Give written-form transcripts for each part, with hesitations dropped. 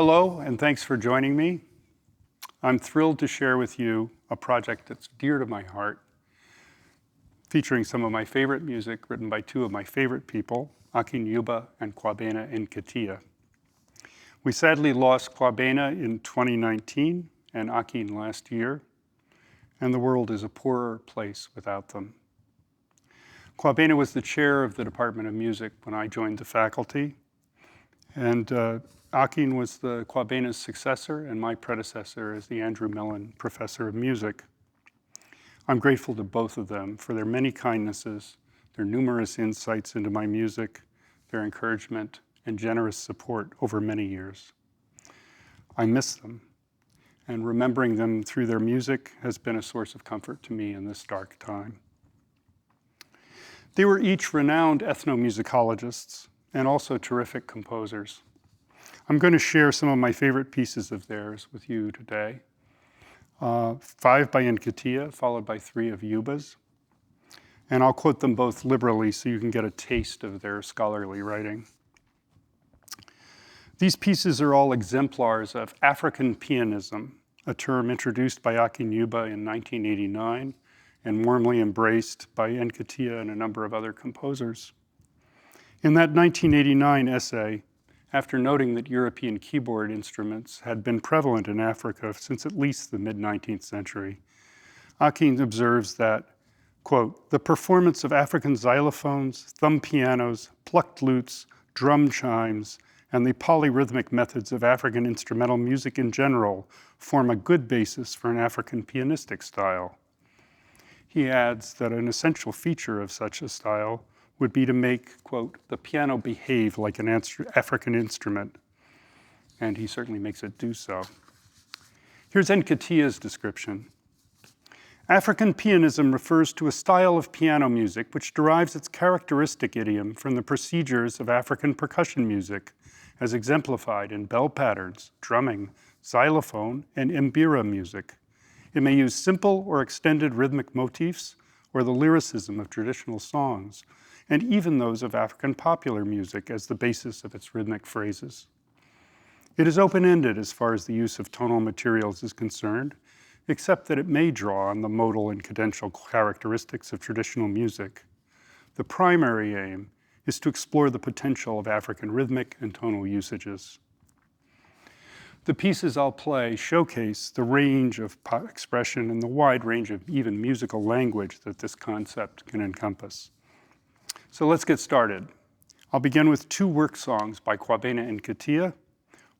Hello, and thanks for joining me. I'm thrilled to share with you a project that's dear to my heart, featuring some of my favorite music written by two of my favorite people, Akin Euba and Kwabena Nketia. We sadly lost Kwabena in 2019 and Akin last year, and the world is a poorer place without them. Kwabena was the chair of the Department of Music when I joined the faculty, and Akin was the Kwabena's successor and my predecessor as the Mellon Professor of Music. I'm grateful to both of them for their many kindnesses, their numerous insights into my music, their encouragement, and generous support over many years. I miss them, and remembering them through their music has been a source of comfort to me in this dark time. They were each renowned ethnomusicologists and also terrific composers. I'm going to share some of my favorite pieces of theirs with you today. 5 by Nketia, followed by 3 of Euba's. And I'll quote them both liberally so you can get a taste of their scholarly writing. These pieces are all exemplars of African pianism, a term introduced by Akin Euba in 1989 and warmly embraced by Nketia and a number of other composers. In that 1989 essay, after noting that European keyboard instruments had been prevalent in Africa since at least the mid-19th century, Akin observes that, quote, "The performance of African xylophones, thumb pianos, plucked lutes, drum chimes, and the polyrhythmic methods of African instrumental music in general form a good basis for an African pianistic style." He adds that an essential feature of such a style would be to make, quote, "the piano behave like an African instrument." And he certainly makes it do so. Here's Nketia's description. African pianism refers to a style of piano music which derives its characteristic idiom from the procedures of African percussion music, as exemplified in bell patterns, drumming, xylophone, and mbira music. It may use simple or extended rhythmic motifs or the lyricism of traditional songs, and even those of African popular music as the basis of its rhythmic phrases. It is open-ended as far as the use of tonal materials is concerned, except that it may draw on the modal and cadential characteristics of traditional music. The primary aim is to explore the potential of African rhythmic and tonal usages. The pieces I'll play showcase the range of expression and the wide range of even musical language that this concept can encompass. So let's get started. I'll begin with 2 work songs by Kwabena Nketia.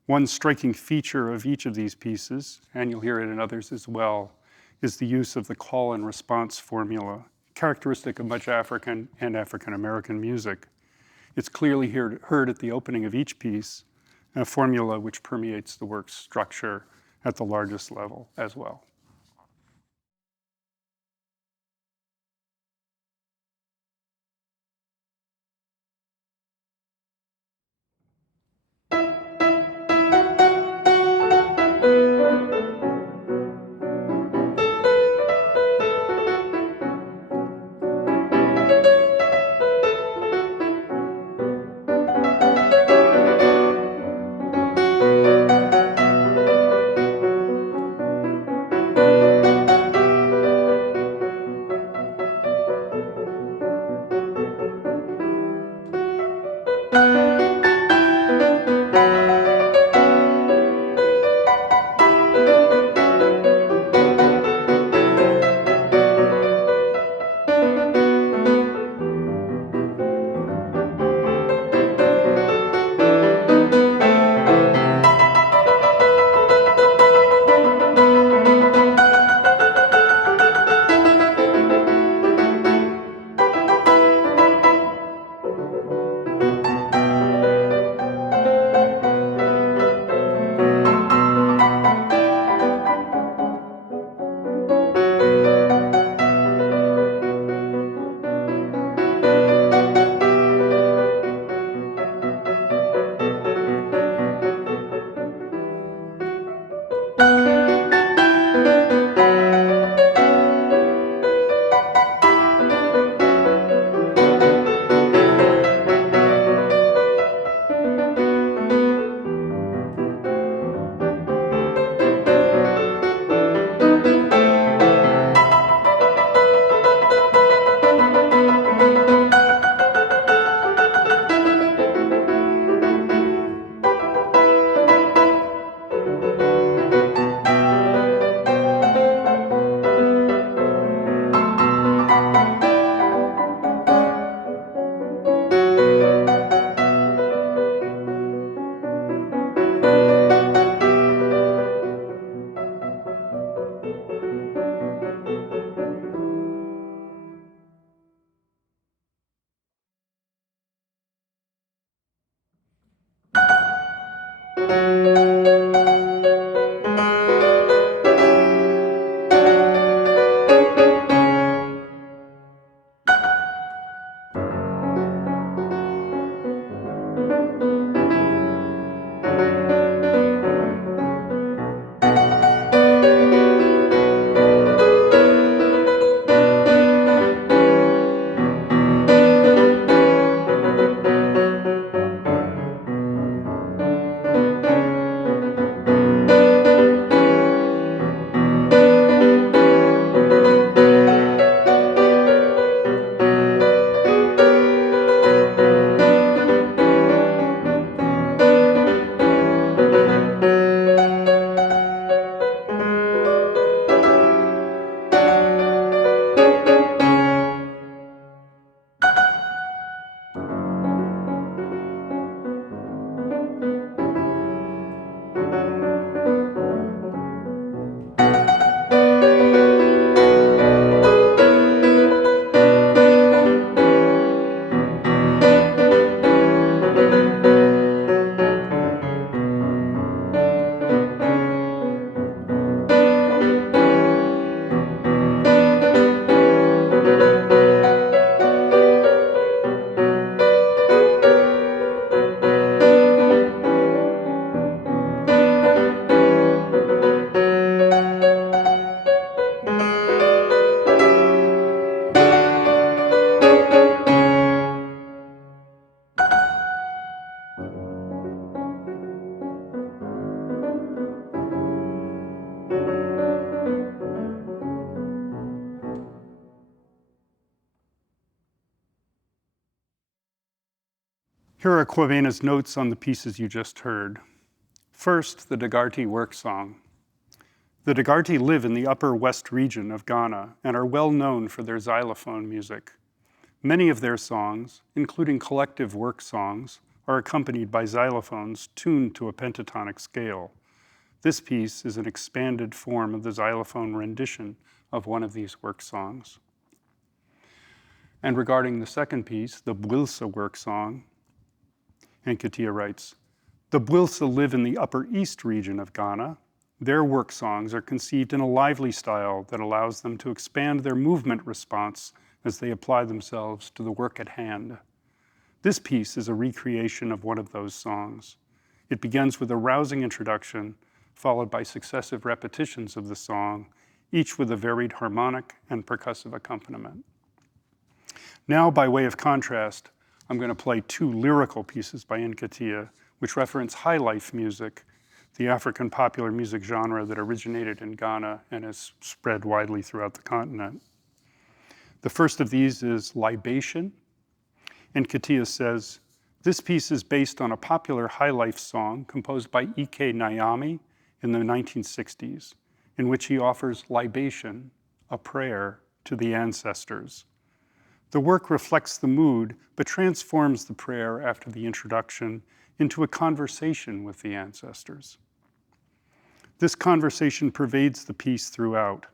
One striking feature of each of these pieces, and you'll hear it in others as well, is the use of the call and response formula, characteristic of much African and African American music. It's clearly heard at the opening of each piece, a formula which permeates the work's structure at the largest level as well. Here are Kwabena's notes on the pieces you just heard. First, the Dagarty work song. The Dagarty live in the upper west region of Ghana and are well known for their xylophone music. Many of their songs, including collective work songs, are accompanied by xylophones tuned to a pentatonic scale. This piece is an expanded form of the xylophone rendition of one of these work songs. And regarding the second piece, the Bwilsa work song, Nketia writes, the Bwilsa live in the upper east region of Ghana. Their work songs are conceived in a lively style that allows them to expand their movement response as they apply themselves to the work at hand. This piece is a recreation of one of those songs. It begins with a rousing introduction, followed by successive repetitions of the song, each with a varied harmonic and percussive accompaniment. Now, by way of contrast, I'm going to play two lyrical pieces by Nketia, which reference Highlife music, the African popular music genre that originated in Ghana and has spread widely throughout the continent. The first of these is Libation. Nketia says, this piece is based on a popular Highlife song composed by Ike Nyami in the 1960s, in which he offers libation, a prayer, to the ancestors. The work reflects the mood, but transforms the prayer after the introduction into a conversation with the ancestors. This conversation pervades the piece throughout.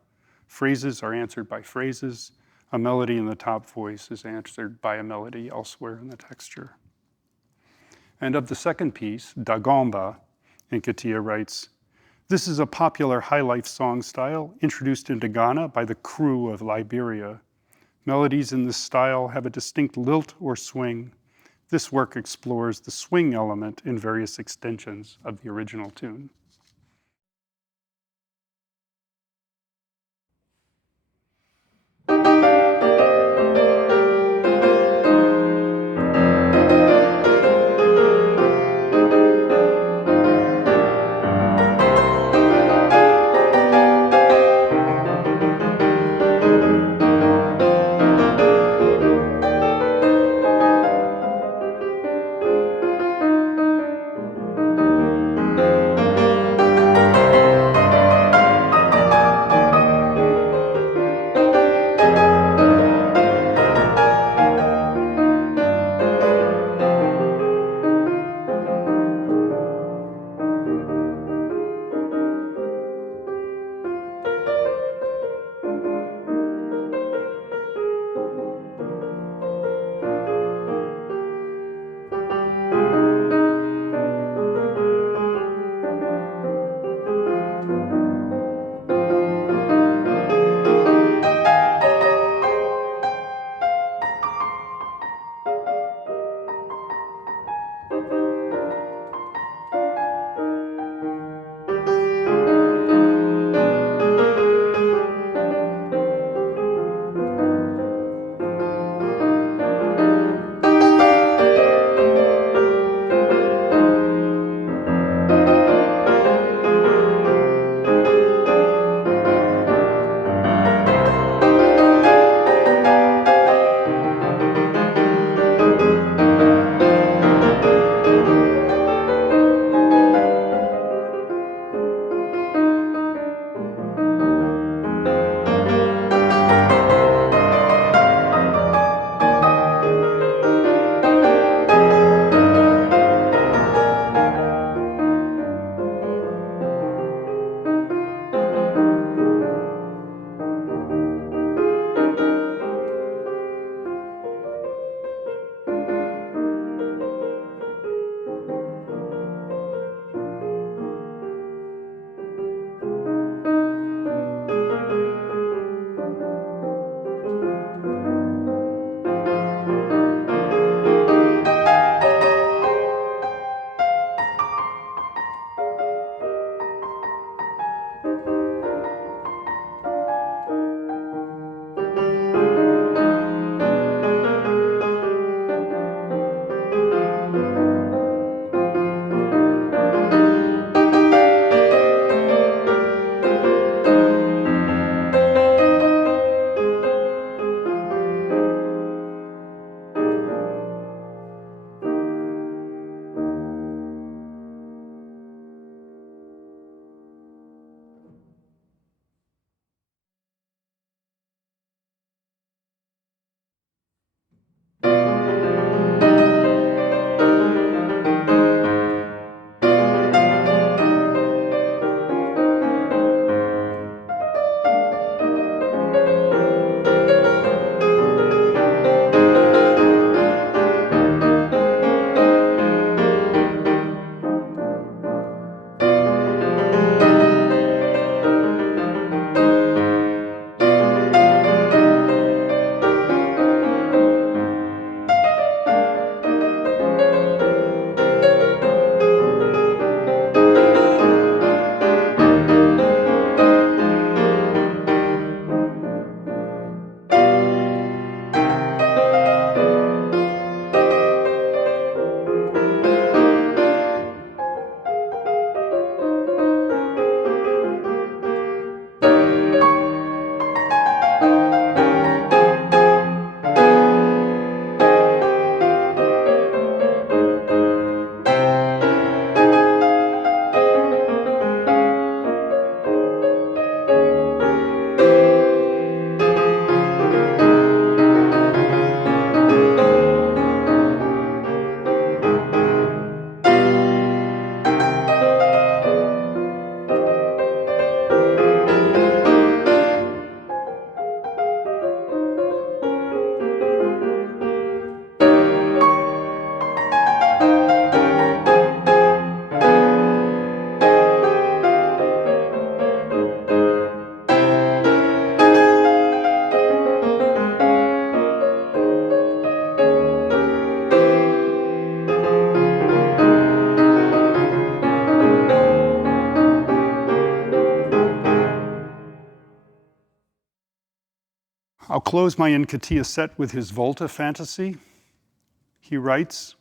Phrases are answered by phrases. A melody in the top voice is answered by a melody elsewhere in the texture. And of the second piece, Dagomba, Nketia writes, this is a popular Highlife song style introduced into Ghana by the crew of Liberia. Melodies in this style have a distinct lilt or swing. This work explores the swing element in various extensions of the original tune. I'll close my Nketia set with his Volta fantasy. He writes,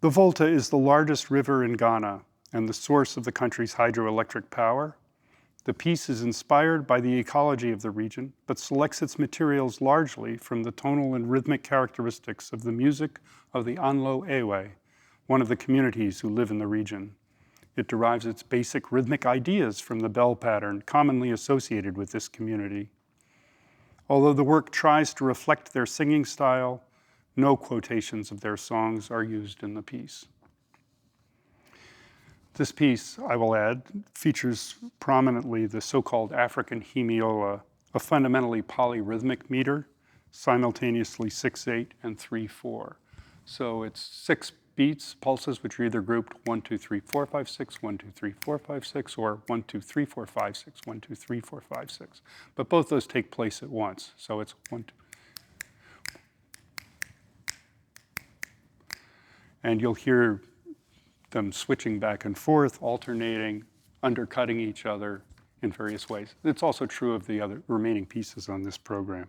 "The Volta is the largest river in Ghana and the source of the country's hydroelectric power. The piece is inspired by the ecology of the region, but selects its materials largely from the tonal and rhythmic characteristics of the music of the Anlo Ewe, one of the communities who live in the region. It derives its basic rhythmic ideas from the bell pattern commonly associated with this community. Although the work tries to reflect their singing style, no quotations of their songs are used in the piece." This piece, I will add, features prominently the so-called African hemiola, a fundamentally polyrhythmic meter, simultaneously 6/8 and 3/4. So it's 6 beats, pulses, which are either grouped 1, 2, 3, 4, 5, 6, 1, 2, 3, 4, 5, 6, or 1, 2, 3, 4, 5, 6, 1, 2, 3, 4, 5, 6. But both those take place at once. So it's 1, 2. And you'll hear them switching back and forth, alternating, undercutting each other in various ways. It's also true of the other remaining pieces on this program.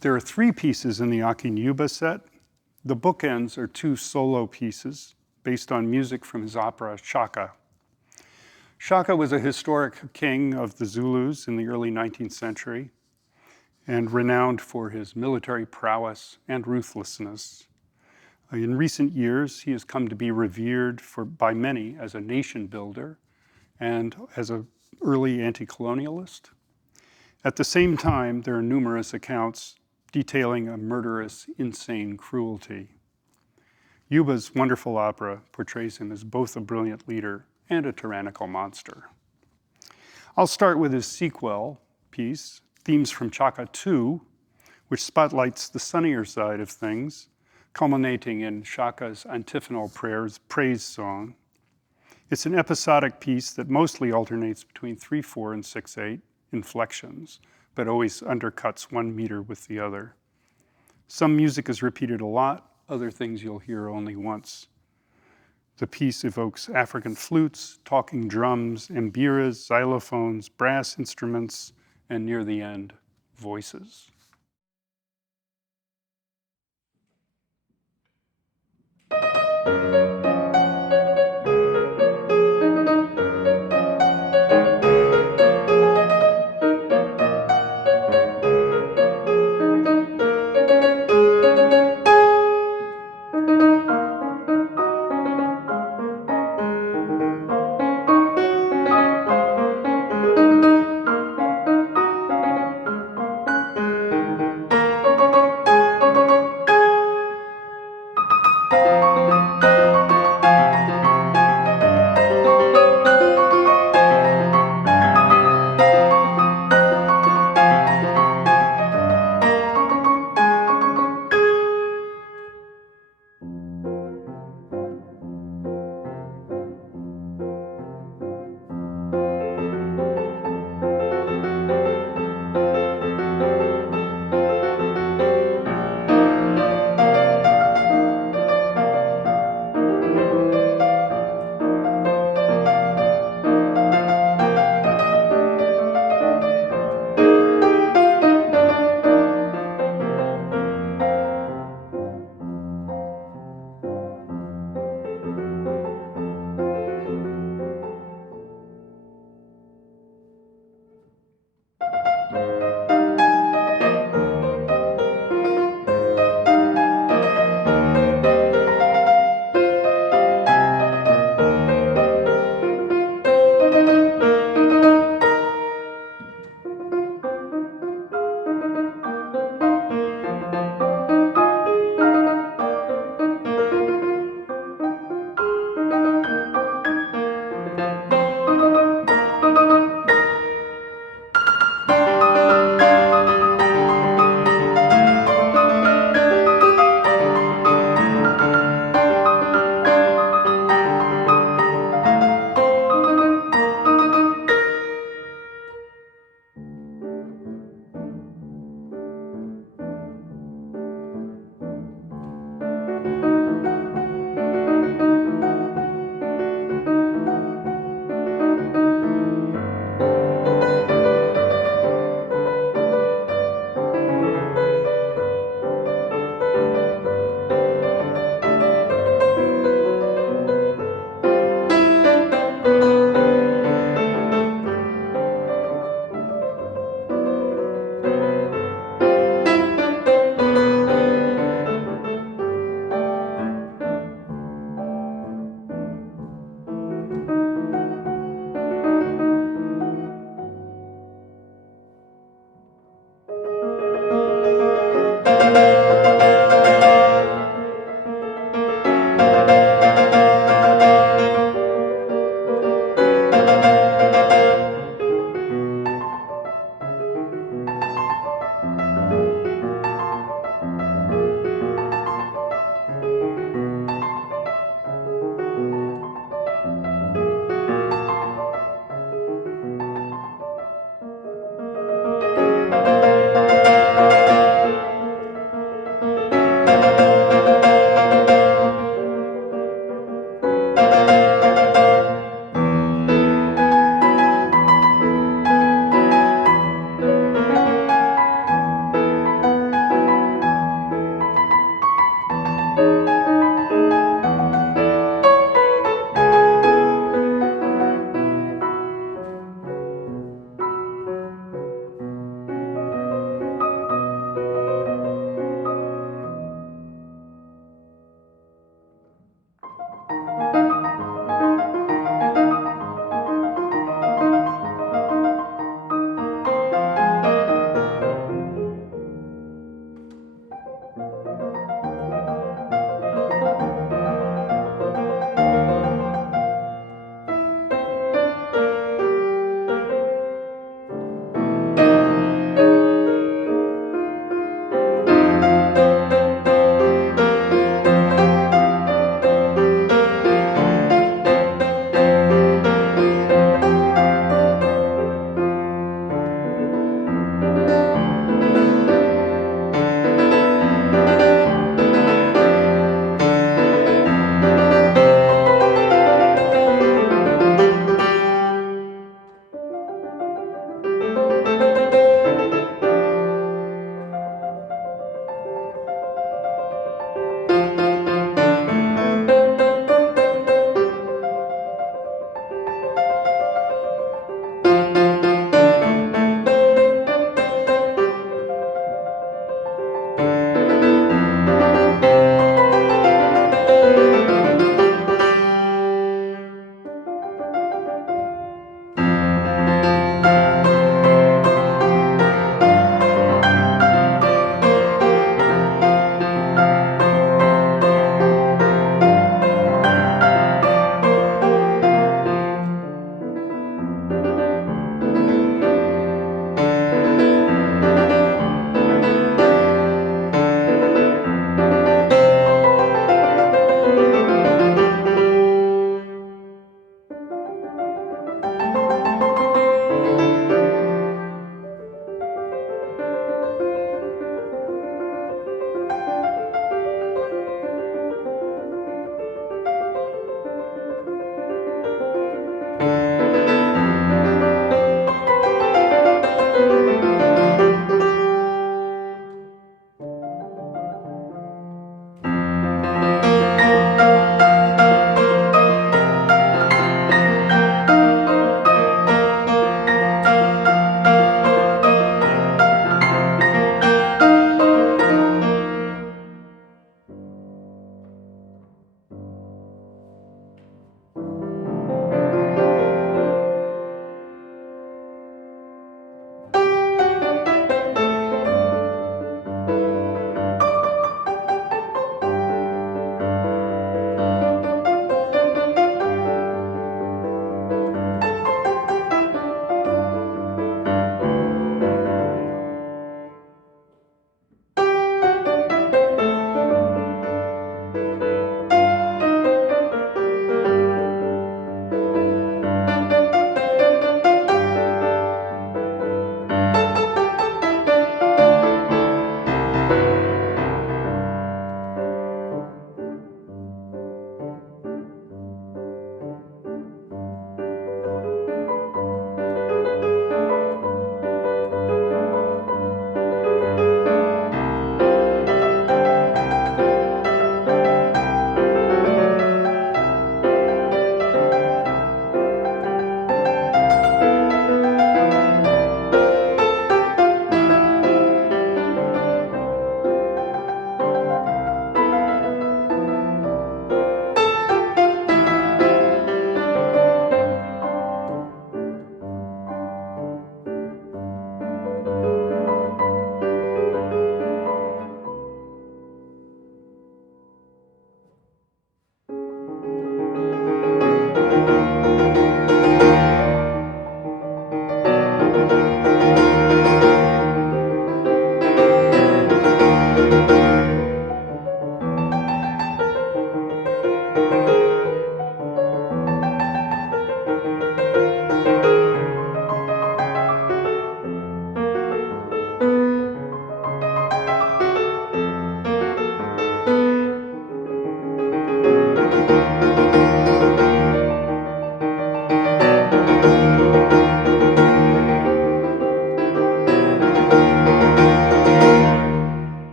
There are 3 pieces in the Akin Euba set. The bookends are 2 solo pieces based on music from his opera, Chaka. Chaka was a historic king of the Zulus in the early 19th century and renowned for his military prowess and ruthlessness. In recent years, he has come to be revered by many as a nation builder and as an early anti-colonialist. At the same time, there are numerous accounts detailing a murderous, insane cruelty. Euba's wonderful opera portrays him as both a brilliant leader and a tyrannical monster. I'll start with his sequel piece, Themes from Chaka 2, which spotlights the sunnier side of things, culminating in Chaka's antiphonal praise song. It's an episodic piece that mostly alternates between 3/4 and 6/8 inflections, but always undercuts one meter with the other. Some music is repeated a lot, other things you'll hear only once. The piece evokes African flutes, talking drums, mbiras, xylophones, brass instruments, and near the end, voices.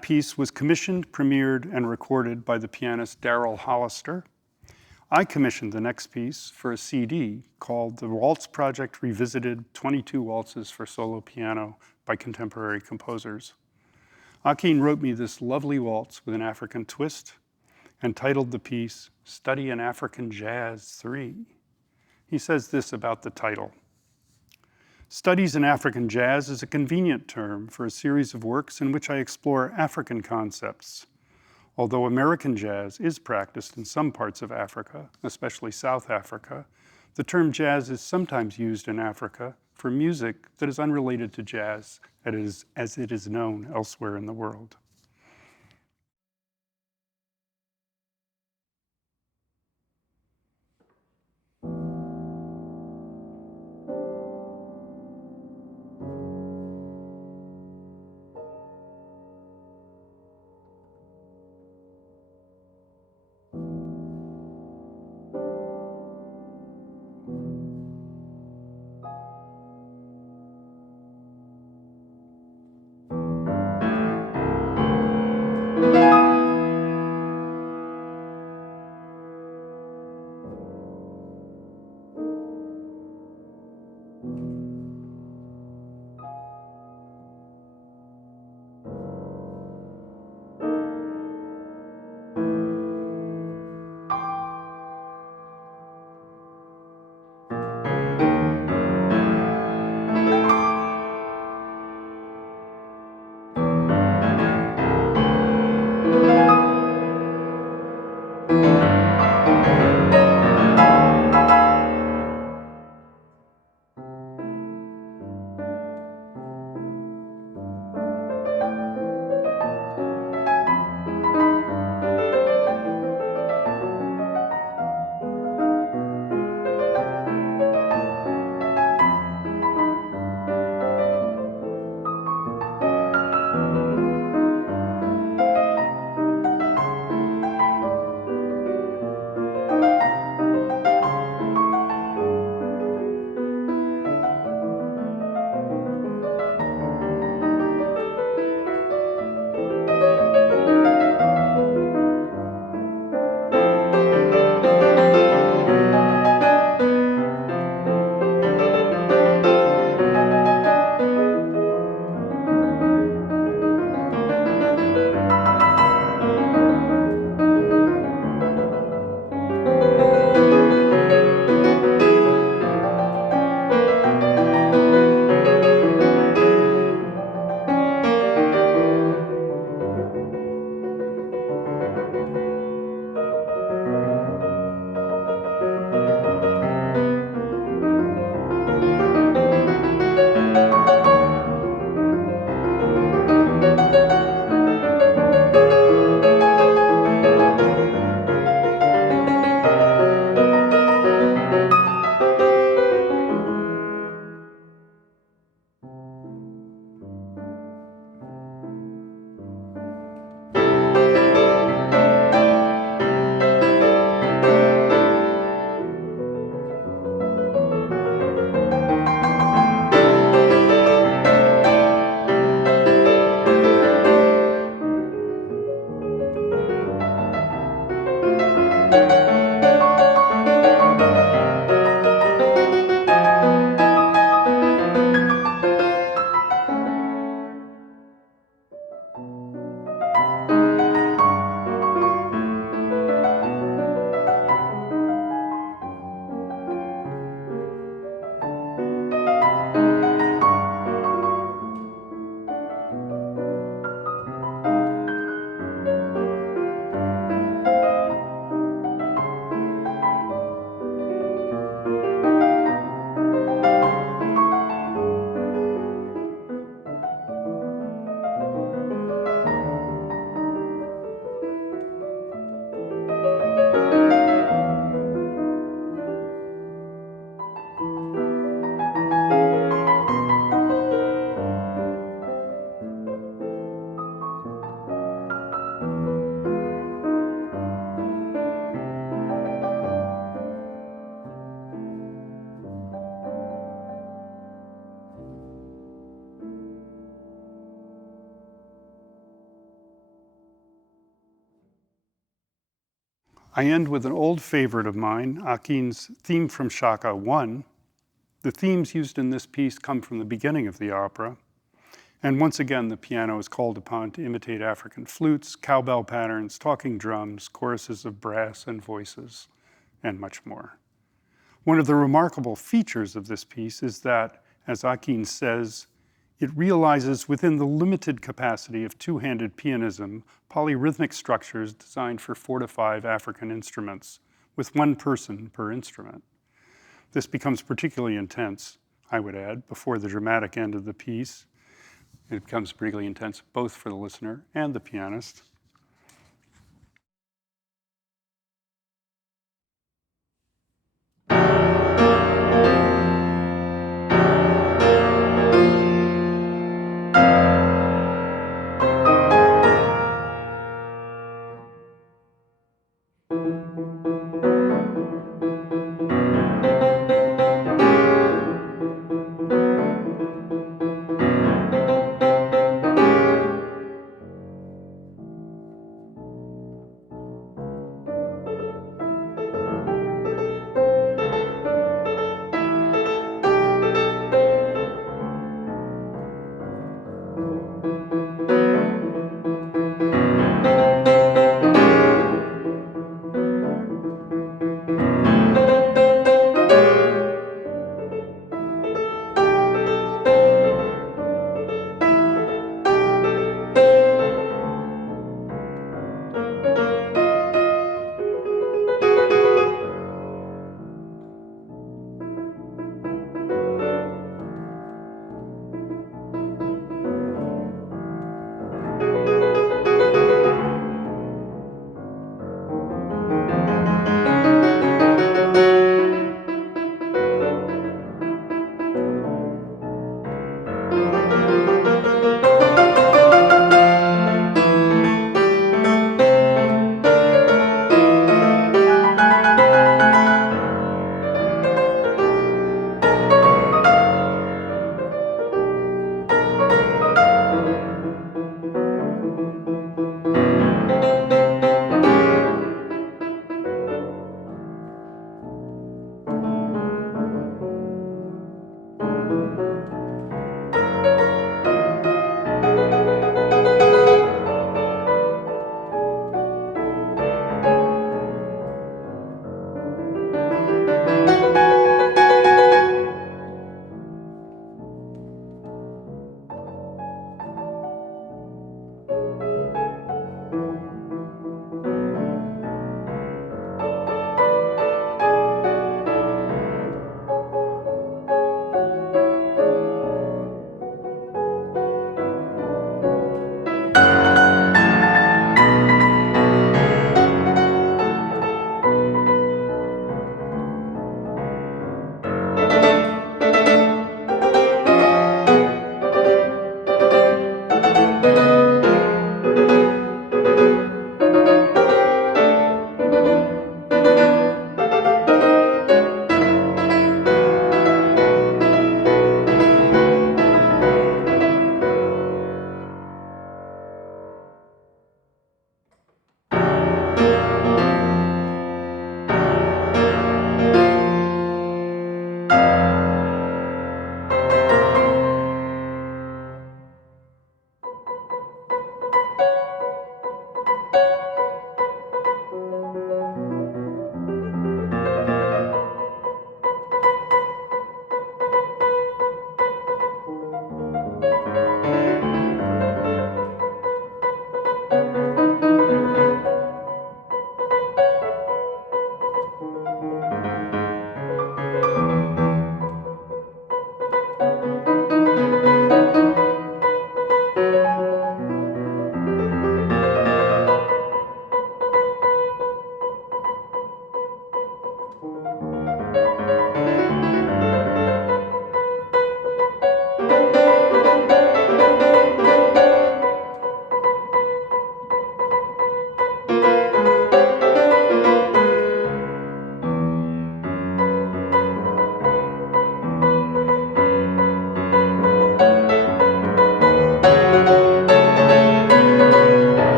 that piece was commissioned, premiered, and recorded by the pianist Darrell Hollister. I commissioned the next piece for a CD called The Waltz Project Revisited, 22 Waltzes for Solo Piano by Contemporary Composers. Akin wrote me this lovely waltz with an African twist and titled the piece, Study in African Jazz 3. He says this about the title. Studies in African jazz is a convenient term for a series of works in which I explore African concepts. Although American jazz is practiced in some parts of Africa, especially South Africa, the term jazz is sometimes used in Africa for music that is unrelated to jazz as it is known elsewhere in the world. I end with an old favorite of mine, Akin's theme from Chaka 1. The themes used in this piece come from the beginning of the opera. And once again, the piano is called upon to imitate African flutes, cowbell patterns, talking drums, choruses of brass and voices, and much more. One of the remarkable features of this piece is that, as Akin says, it realizes within the limited capacity of two-handed pianism, polyrhythmic structures designed for 4 to 5 African instruments, with one person per instrument. This becomes particularly intense, I would add, before the dramatic end of the piece. It becomes particularly intense both for the listener and the pianist.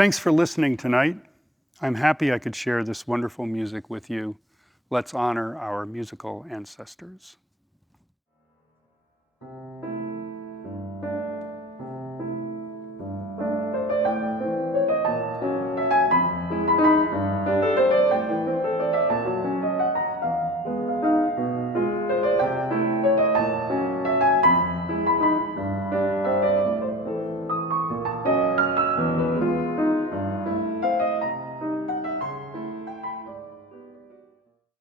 Thanks for listening tonight. I'm happy I could share this wonderful music with you. Let's honor our musical ancestors.